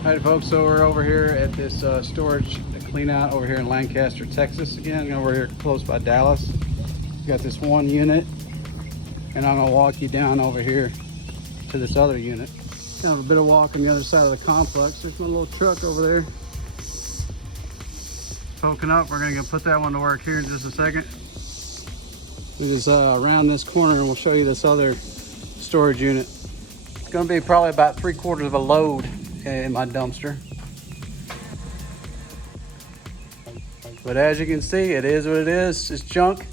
All right, folks, so we're over here at this storage clean out over here in Lancaster, Texas. Again, over here close by Dallas. We got this one unit, and I'm gonna walk you down over here to this other unit. Kind of a bit of walk on the other side of the complex. There's my little truck over there poking up. We're gonna go put that one to work here in just a second. We just around this corner and we'll show you this other storage unit. It's gonna be probably about 3/4 of a load in my dumpster. But as you can see, it is what it is. It's junk.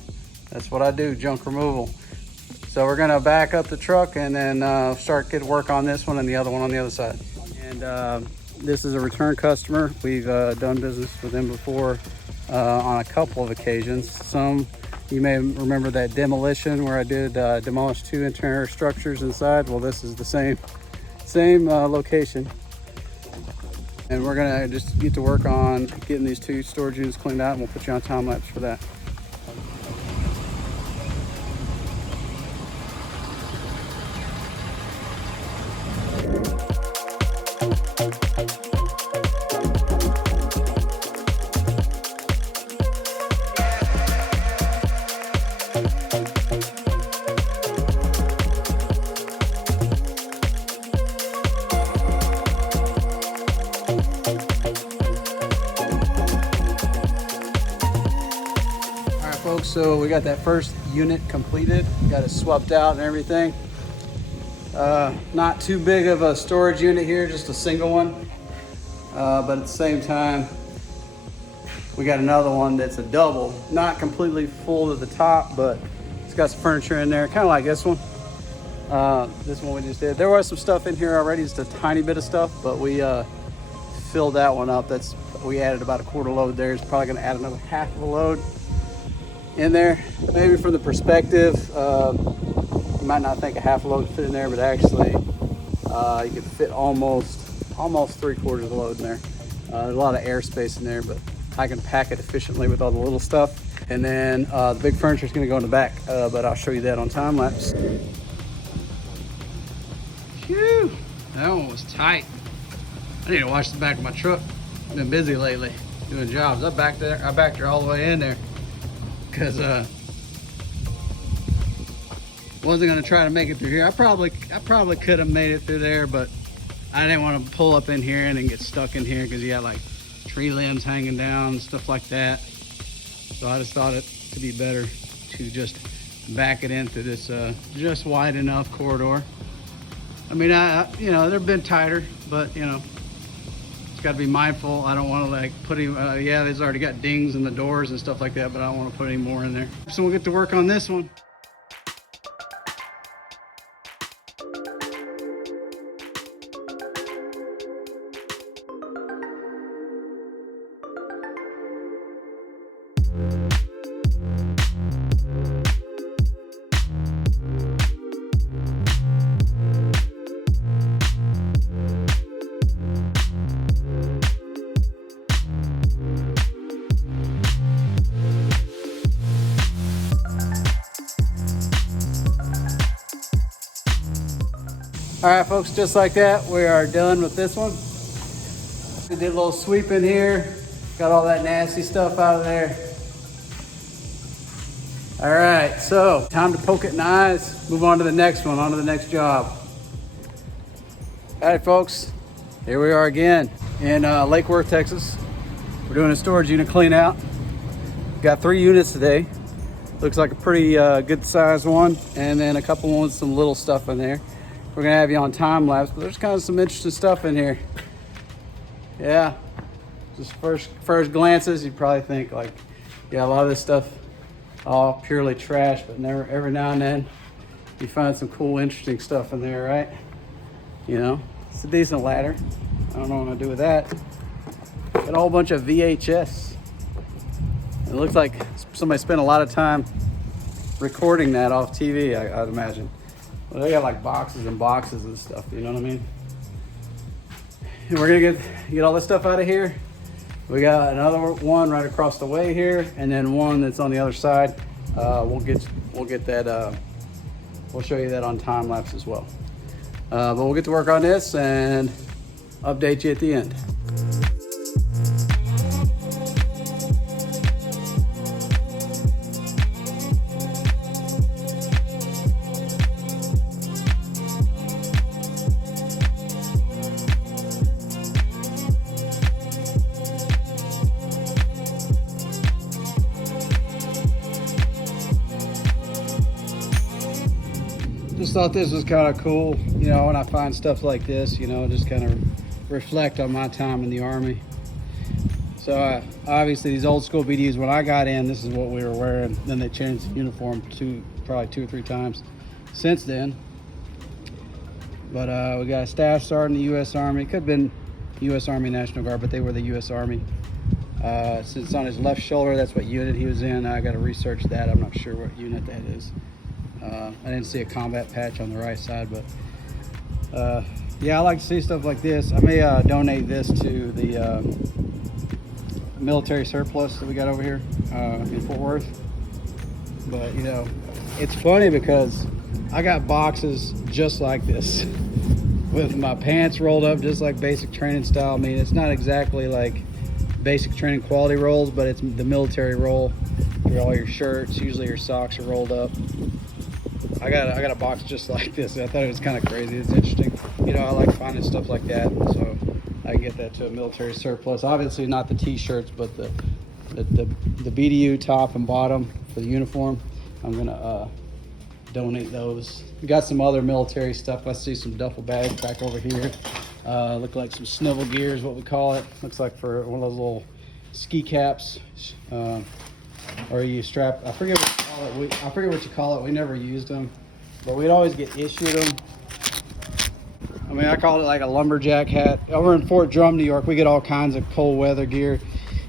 That's what I do, junk removal. So we're gonna back up the truck and then start getting work on this one and the other one on the other side. And this is a return customer. We've done business with them before on a couple of occasions. Some, you may remember that demolition where I did demolish 2 interior structures inside. Well, this is the same location. And we're gonna just get to work on getting these 2 storage units cleaned out, and we'll put you on time lapse for that. Folks, so we got that first unit completed. We got it swapped out and everything. Not too big of a storage unit here, just a single one. But at the same time, we got another one that's a double. Not completely full to the top, but it's got some furniture in there, kind of like this one. This one we just did. There was some stuff in here already, just a tiny bit of stuff, but we filled that one up. We added about a 1/4 load there. It's probably gonna add another 1/2 of a load in there. Maybe from the perspective, you might not think a 1/2 load fit in there, but actually you could fit almost 3/4 of the load in there. There's a lot of airspace in there, but I can pack it efficiently with all the little stuff. And then the big furniture is going to go in the back, but I'll show you that on time lapse. Phew, that one was tight. I need to wash the back of my truck. I've been busy lately doing jobs. I backed her all the way in there, because wasn't gonna try to make it through here. I probably could have made it through there, but I didn't want to pull up in here and then get stuck in here because you got like tree limbs hanging down and stuff like that. So I just thought it to be better to just back it into this just wide enough corridor. I mean, you know, they've been tighter, but you know, it's got to be mindful. I don't want to like put any, yeah, there's already got dings in the doors and stuff like that, but I don't want to put any more in there. So we'll get to work on this one. All right, folks, just like that, we are done with this one. We did a little sweep in here, got all that nasty stuff out of there. All right, so time to poke it in the eyes, move on to the next one, on to the next job. All right, folks, here we are again in Lake Worth, Texas. We're doing a storage unit clean out. Got 3 units today. Looks like a pretty good sized one, and then a couple ones, some little stuff in there. We're gonna have you on time lapse, but there's kind of some interesting stuff in here. Yeah, just first glances, you probably think like, yeah, a lot of this stuff all purely trash, but every now and then you find some cool, interesting stuff in there, right? You know, it's a decent ladder. I don't know what I'm gonna do with that. Got a whole bunch of VHS. It looks like somebody spent a lot of time recording that off TV, I'd imagine. Well, they got like boxes and boxes and stuff, you know what I mean? And we're gonna get all this stuff out of here. We got another one right across the way here, and then one that's on the other side. We'll get that. We'll show you that on time lapse as well. But we'll get to work on this and update you at the end. Just thought this was kind of cool, you know, when I find stuff like this, you know, just kind of reflect on my time in the Army. So obviously these old school BDUs, when I got in, this is what we were wearing. Then they changed the uniform probably 2 or 3 times since then. But we got a staff sergeant in the U.S. Army. Could have been U.S. Army National Guard, but they were the U.S. Army. Since on his left shoulder, that's what unit he was in. I got to research that. I'm not sure what unit that is. I didn't see a combat patch on the right side, but yeah, I like to see stuff like this. I may donate this to the military surplus that we got over here in Fort Worth. But you know, it's funny because I got boxes just like this with my pants rolled up just like basic training style. I mean, it's not exactly like basic training quality rolls, but it's the military roll where all your shirts, usually your socks, are rolled up. I got a box just like this. I thought it was kind of crazy. It's interesting. You know, I like finding stuff like that, so I can get that to a military surplus. Obviously not the t-shirts, but the BDU top and bottom for the uniform. I'm gonna donate those. We got some other military stuff. I see some duffel bags back over here. Look like some snivel gear is what we call it. Looks like for one of those little ski caps. Or you strap, I forget what you call it. I forget what you call it. We never used them, but we'd always get issued them. I mean, I call it like a lumberjack hat. Over in Fort Drum, New York, we get all kinds of cold weather gear.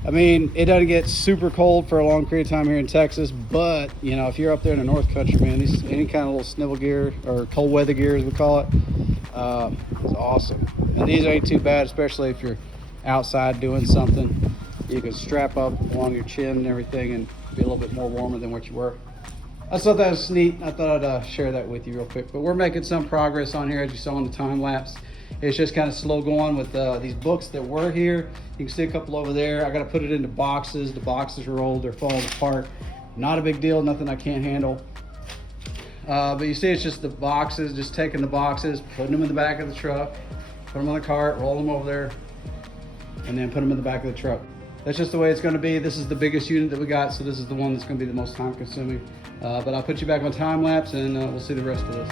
I mean, it doesn't get super cold for a long period of time here in Texas, but you know, if you're up there in the North Country, man, any kind of little snivel gear or cold weather gear, as we call it, is awesome. And these ain't too bad, especially if you're outside doing something. You can strap up along your chin and everything and be a little bit more warmer than what you were. I thought that was neat. I thought I'd share that with you real quick. But we're making some progress on here, as you saw in the time lapse. It's just kind of slow going with these books that were here. You can see a couple over there. I got to put it into boxes. The boxes are old. They're falling apart. Not a big deal. Nothing I can't handle. But you see, it's just the boxes. Just taking the boxes, putting them in the back of the truck, put them on the cart, roll them over there, and then put them in the back of the truck. That's just the way it's going to be. This is the biggest unit that we got, so this is the one that's going to be the most time consuming. But I'll put you back on time lapse and we'll see the rest of this.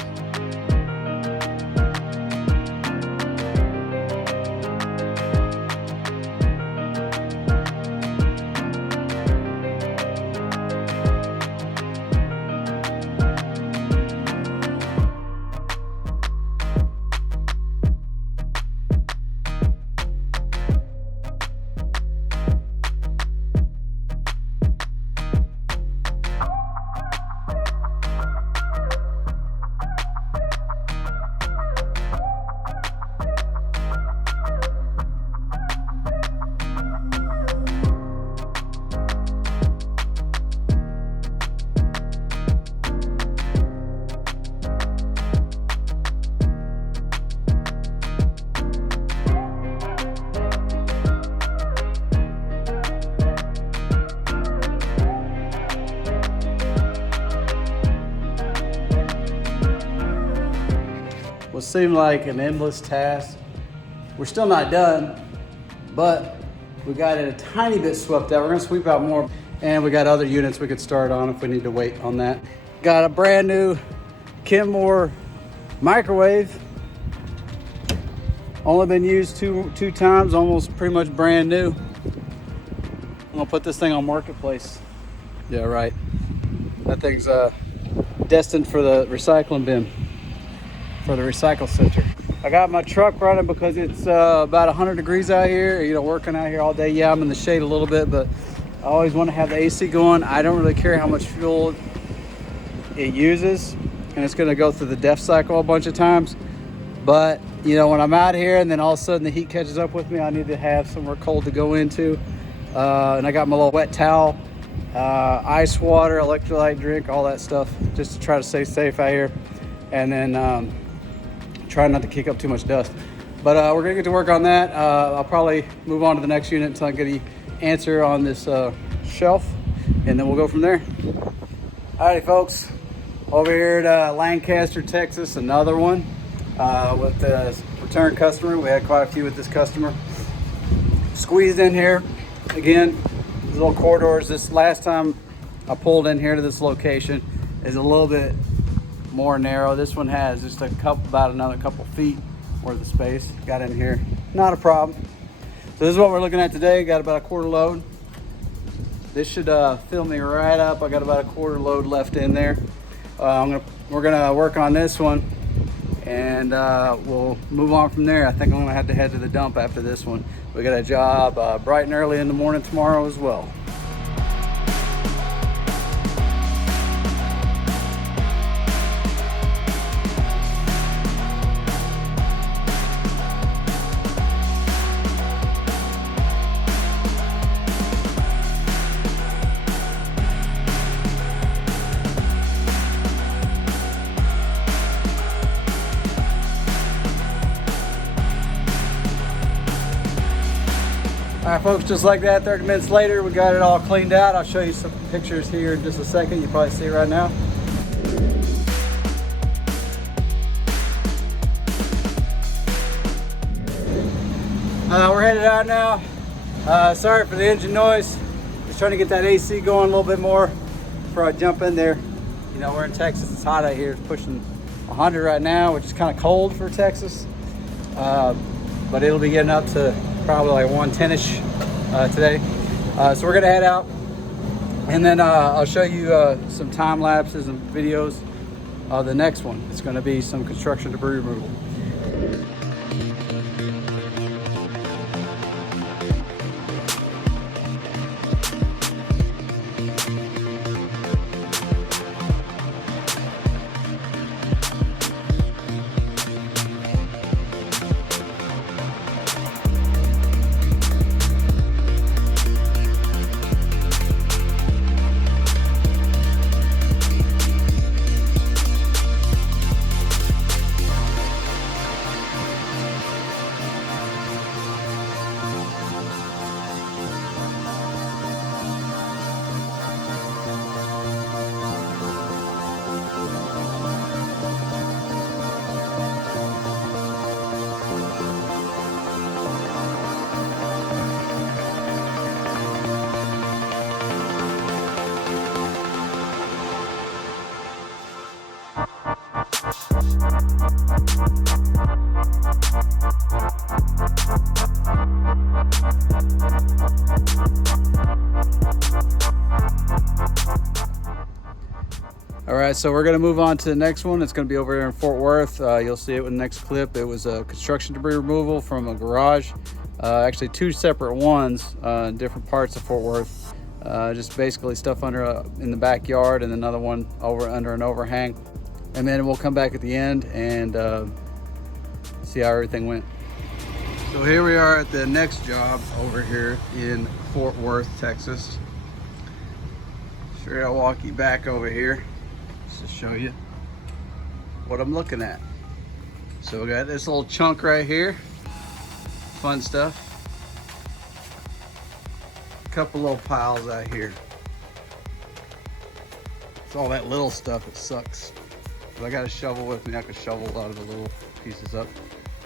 What seemed like an endless task. We're still not done, but we got it a tiny bit swept out. We're gonna sweep out more, and we got other units we could start on if we need to wait on that. Got a brand new Kenmore microwave. Only been used two times, almost pretty much brand new. I'm gonna put this thing on Marketplace. Yeah, right. That thing's destined for the recycling bin, for the recycle center. I got my truck running because it's about 100 degrees out here, you know, working out here all day. Yeah, I'm in the shade a little bit, but I always want to have the AC going. I don't really care how much fuel it uses, and it's going to go through the DEF cycle a bunch of times. But, you know, when I'm out here and then all of a sudden the heat catches up with me, I need to have somewhere cold to go into. And I got my little wet towel, ice water, electrolyte drink, all that stuff, just to try to stay safe out here. And then try not to kick up too much dust. But we're gonna get to work on that. I'll probably move on to the next unit until I get the answer on this shelf, and then we'll go from there. Alrighty, folks, over here at Lancaster, Texas, another one with the return customer. We had quite a few with this customer. Squeezed in here again. These little corridors. This last time I pulled in here to this location is a little bit more narrow. This one has just about another couple feet worth of space. Got in here, not a problem. So this is what we're looking at today. Got about a quarter load. This should fill me right up. I got about a quarter load left in there. We're gonna work on this one, and we'll move on from there. I think I'm gonna have to head to the dump after this one. We got a job bright and early in the morning tomorrow as well. All right, folks, just like that, 30 minutes later, we got it all cleaned out. I'll show you some pictures here in just a second. You probably see it right now. We're headed out now. Sorry for the engine noise. Just trying to get that AC going a little bit more before I jump in there. You know, we're in Texas. It's hot out here. It's pushing 100 right now, which is kind of cold for Texas. But it'll be getting up to probably like 110-ish today. So we're gonna head out, and then I'll show you some time lapses and videos of the next one. It's gonna be some construction debris removal. All right, so we're gonna move on to the next one. It's gonna be over here in Fort Worth. You'll see it in the next clip. It was a construction debris removal from a garage. Actually two separate ones in different parts of Fort Worth. Just basically stuff in the backyard, and another one under an overhang. And then we'll come back at the end and see how everything went. So here we are at the next job over here in Fort Worth, Texas. Sure, I'll walk you back over here just to show you what I'm looking at. So we got this little chunk right here, fun stuff. A couple little piles out here. It's all that little stuff that sucks. If I got a shovel with me, I could shovel a lot of the little pieces up,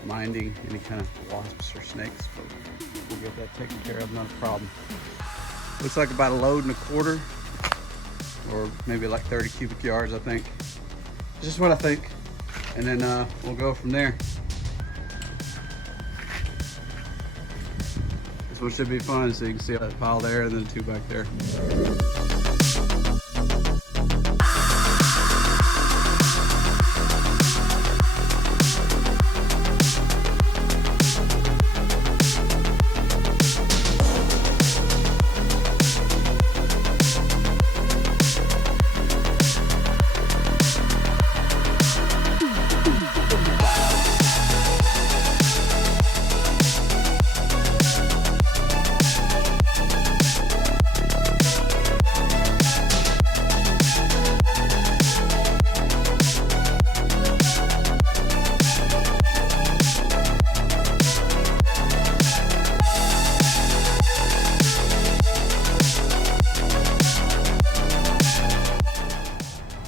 minding any kind of wasps or snakes, but we'll get that taken care of, not a problem. Looks like about a load and a quarter, or maybe like 30 cubic yards, I think. Just what I think. And then we'll go from there. This one should be fun, so you can see that pile there and then two back there.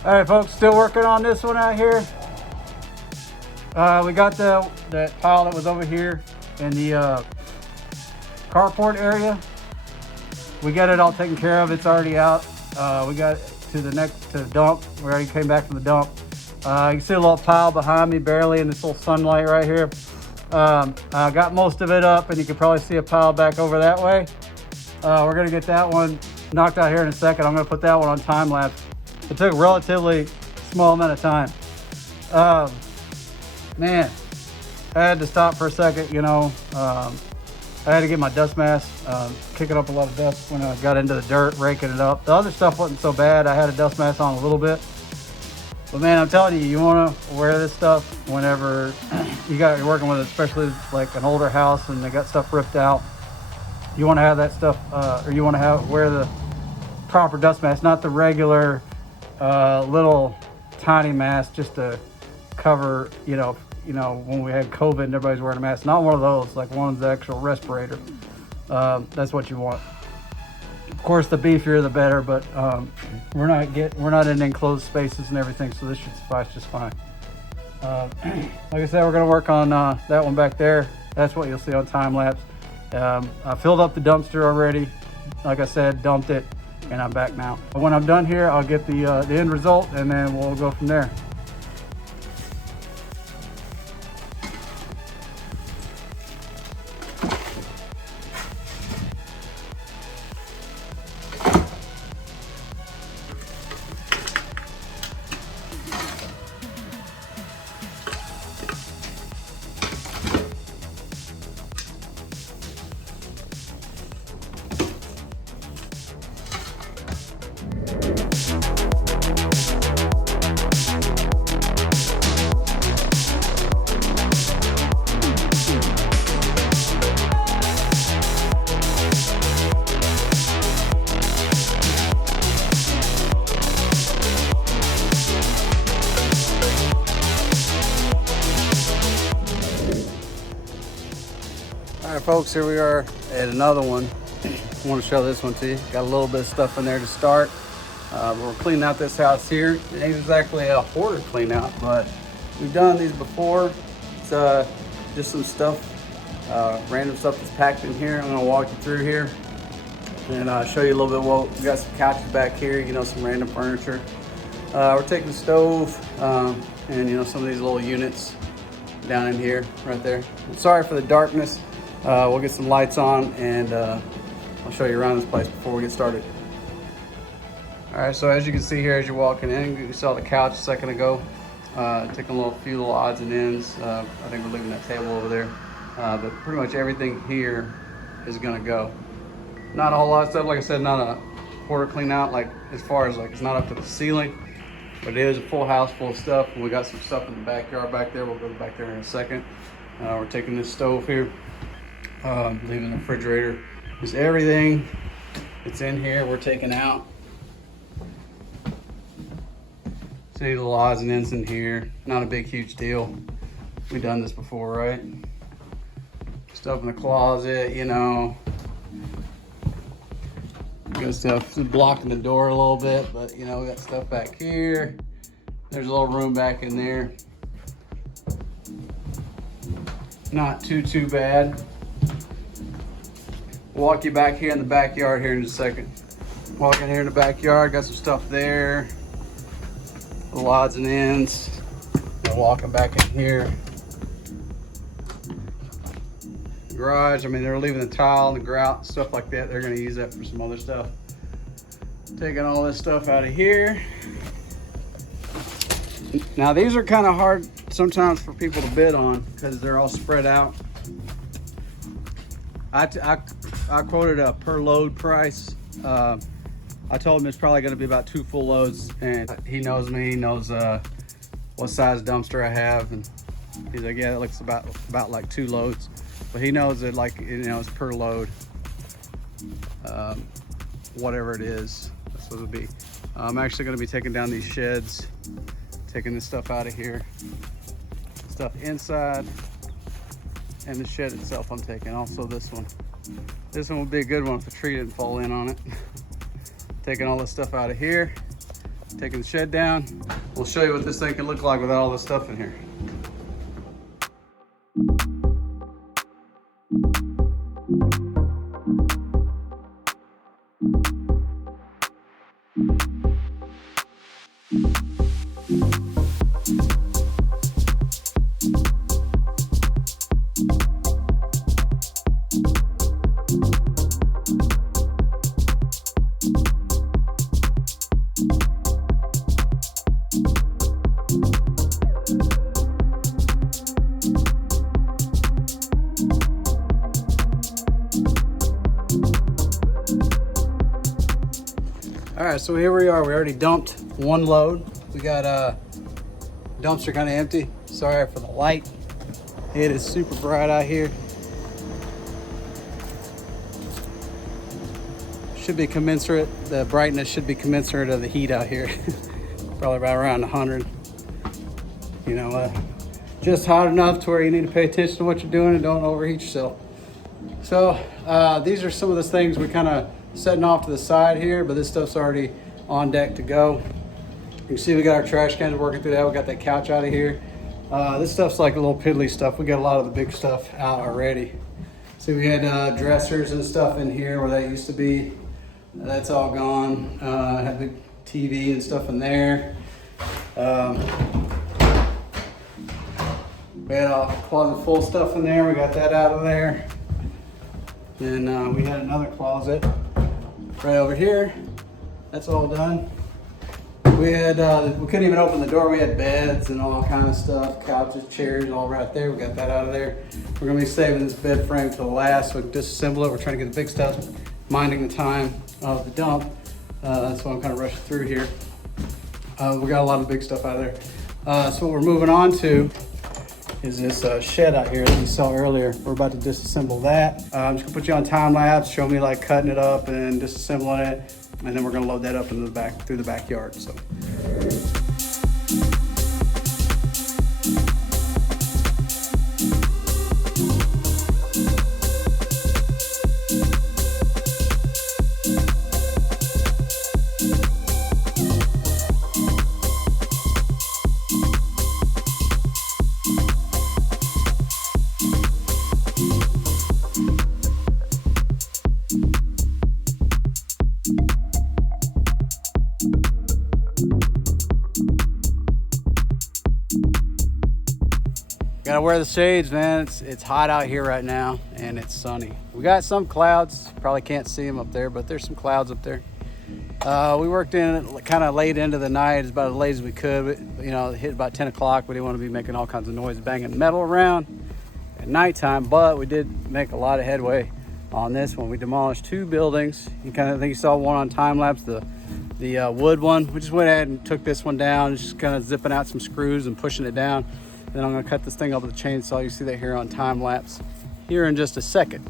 All right, folks, still working on this one out here. We got that pile that was over here in the carport area. We got it all taken care of. It's already out. We got it to the dump. We already came back from the dump. You can see a little pile behind me, barely in this little sunlight right here. I got most of it up, and you can probably see a pile back over that way. We're gonna get that one knocked out here in a second. I'm gonna put that one on time lapse. It took a relatively small amount of time. Man, I had to stop for a second, you know. I had to get my dust mask, kicking up a lot of dust when I got into the dirt, raking it up. The other stuff wasn't so bad. I had a dust mask on a little bit. But man, I'm telling you, you want to wear this stuff whenever you're working with it, especially like an older house and they got stuff ripped out. You want to have that stuff, or you want to wear the proper dust mask, not the regular little tiny mask just to cover, you know, when we had COVID and everybody's wearing a mask. Not one of those, like one of the actual respirator. That's what you want. Of course, the beefier the better, but we're not in enclosed spaces and everything, so this should suffice just fine. Like I said, we're gonna work on that one back there. That's what you'll see on time lapse. I filled up the dumpster already. Like I said, dumped it, and I'm back now. But when I'm done here, I'll get the end result, and then we'll go from there. All right, folks, here we are at another one. I want to show this one to you. Got a little bit of stuff in there to start. We're cleaning out this house here. It ain't exactly a hoarder clean out, but we've done these before. It's just some stuff, random stuff that's packed in here. I'm gonna walk you through here and show you a little bit what we got. Some couches back here, you know, some random furniture. We're taking the stove and you know, some of these little units down in here, right there. I'm sorry for the darkness. We'll get some lights on and I'll show you around this place before we get started. All right, so as you can see here, as you're walking in, you saw the couch a second ago. Taking a few little odds and ends. I think we're leaving that table over there. But pretty much everything here is gonna go. Not a whole lot of stuff, like I said, not a hoarder clean out, like as far as like it's not up to the ceiling, but it is a full house full of stuff. And we got some stuff in the backyard back there. We'll go back there in a second. We're taking this stove here. Leaving the refrigerator. Just everything that's in here we're taking out. See the little odds and ends in here. Not a big huge deal. We've done this before, right? Stuff in the closet, you know. Good stuff. It's blocking the door a little bit, but you know, we got stuff back here. There's a little room back in there. Not too bad. Walk you back here in the backyard here in just a second. Walking here in the backyard, got some stuff there. Little odds and ends. And walking back in here. Garage, I mean, they're leaving the tile and the grout, stuff like that. They're gonna use that for some other stuff. Taking all this stuff out of here. Now these are kind of hard sometimes for people to bid on because they're all spread out. I quoted a per load price. I told him it's probably going to be about 2 full loads, and he knows me. He knows what size dumpster I have, and he's like, yeah, it looks about like 2 loads. But he knows that, like, you know, it's per load. Whatever it is, that's what it'll be. I'm actually going to be taking down these sheds, taking this stuff out of here, stuff inside. And the shed itself I'm taking, also this one. This one will be a good one if the tree didn't fall in on it. Taking all this stuff out of here. taking the shed down. We'll show you what this thing can look like without all this stuff in here. All right, so here we are. We already dumped one load. We got dumpster kind of empty. Sorry for the light. It is super bright out here. Should be commensurate. The brightness should be commensurate of the heat out here. Probably about around 100. You know, just hot enough to where you need to pay attention to what you're doing and don't overheat yourself. So these are some of the things we kind of setting off to the side here, but this stuff's already on deck to go. You can see we got our trash cans working through that. We got that couch out of here. This stuff's like a little piddly stuff. We got a lot of the big stuff out already. See, we had dressers and stuff in here where that used to be. That's all gone. Had the TV and stuff in there. We had a closet full of stuff in there. We got that out of there. Then we had another closet right over here. That's all done. We had we couldn't even open the door. We had beds and all kind of stuff, couches, chairs, all right there. We got that out of there. We're gonna be saving this bed frame to the last. So we disassemble it. We're trying to get the big stuff, minding the time of the dump. That's why I'm kind of rushing through here. We got a lot of big stuff out of there. So what we're moving on to is this shed out here that you saw earlier. We're about to disassemble that. I'm just gonna put you on time lapse, show me like cutting it up and disassembling it, and then we're gonna load that up into the back through the backyard. So. Gotta wear the shades, man. It's hot out here right now and it's sunny. We got some clouds. Probably can't see them up there, but there's some clouds up there. We worked in kind of late into the night, as about as late as we could. You know, it hit about 10 o'clock. We didn't want to be making all kinds of noise, banging metal around at nighttime, but we did make a lot of headway on this one. We demolished 2 buildings. You kind of think you saw one on time lapse, the wood one. We just went ahead and took this one down, just kind of zipping out some screws and pushing it down. Then I'm gonna cut this thing up with a chainsaw. You see that here on time lapse here in just a second.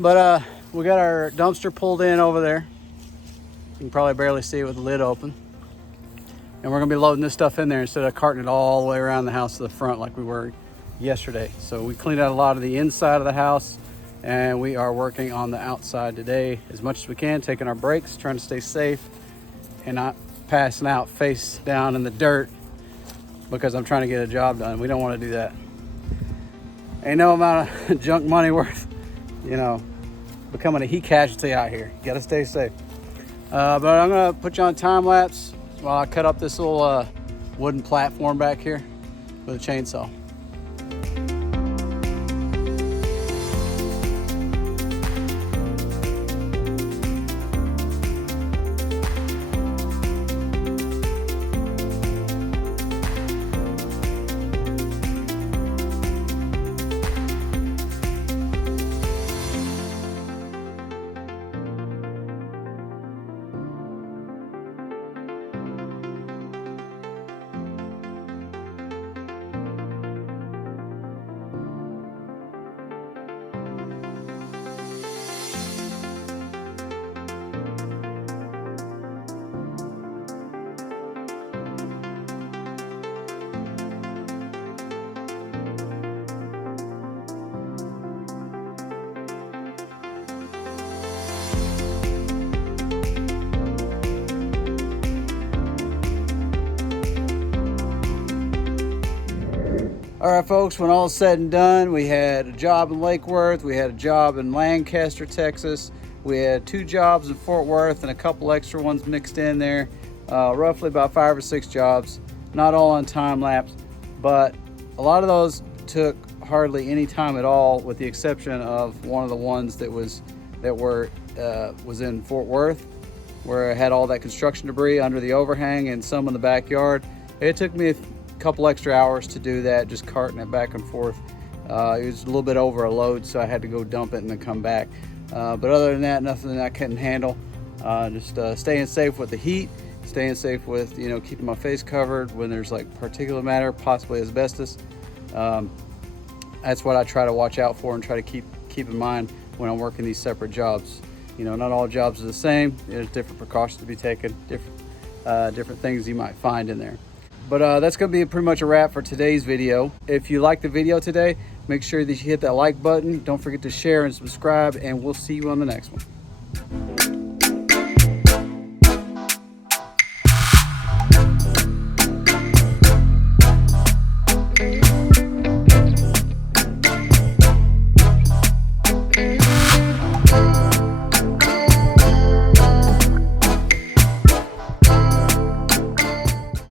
But we got our dumpster pulled in over there. You can probably barely see it with the lid open. And we're gonna be loading this stuff in there instead of carting it all the way around the house to the front like we were yesterday. So we cleaned out a lot of the inside of the house and we are working on the outside today as much as we can, taking our breaks, trying to stay safe and not passing out face down in the dirt because I'm trying to get a job done. We don't want to do that. Ain't no amount of junk money worth, you know, becoming a heat casualty out here. You gotta stay safe. But I'm gonna put you on time lapse while I cut up this little wooden platform back here with a chainsaw. All right, folks, when all is said and done, we had a job in Lake Worth, we had a job in Lancaster, Texas, we had 2 jobs in Fort Worth and a couple extra ones mixed in there, roughly about 5 or 6 jobs, not all on time lapse, but a lot of those took hardly any time at all, with the exception of one of the ones that was in Fort Worth, where I had all that construction debris under the overhang and some in the backyard. It took me a couple extra hours to do that, just carting it back and forth. It was a little bit over a load, so I had to go dump it and then come back. But other than that, nothing that I couldn't handle. Just staying safe with the heat, staying safe with, you know, keeping my face covered when there's like particulate matter, possibly asbestos. That's what I try to watch out for and try to keep in mind when I'm working these separate jobs. You know, not all jobs are the same. There's different precautions to be taken, different things you might find in there. But that's going to be pretty much a wrap for today's video. If you liked the video today, make sure that you hit that like button. Don't forget to share and subscribe, and we'll see you on the next one.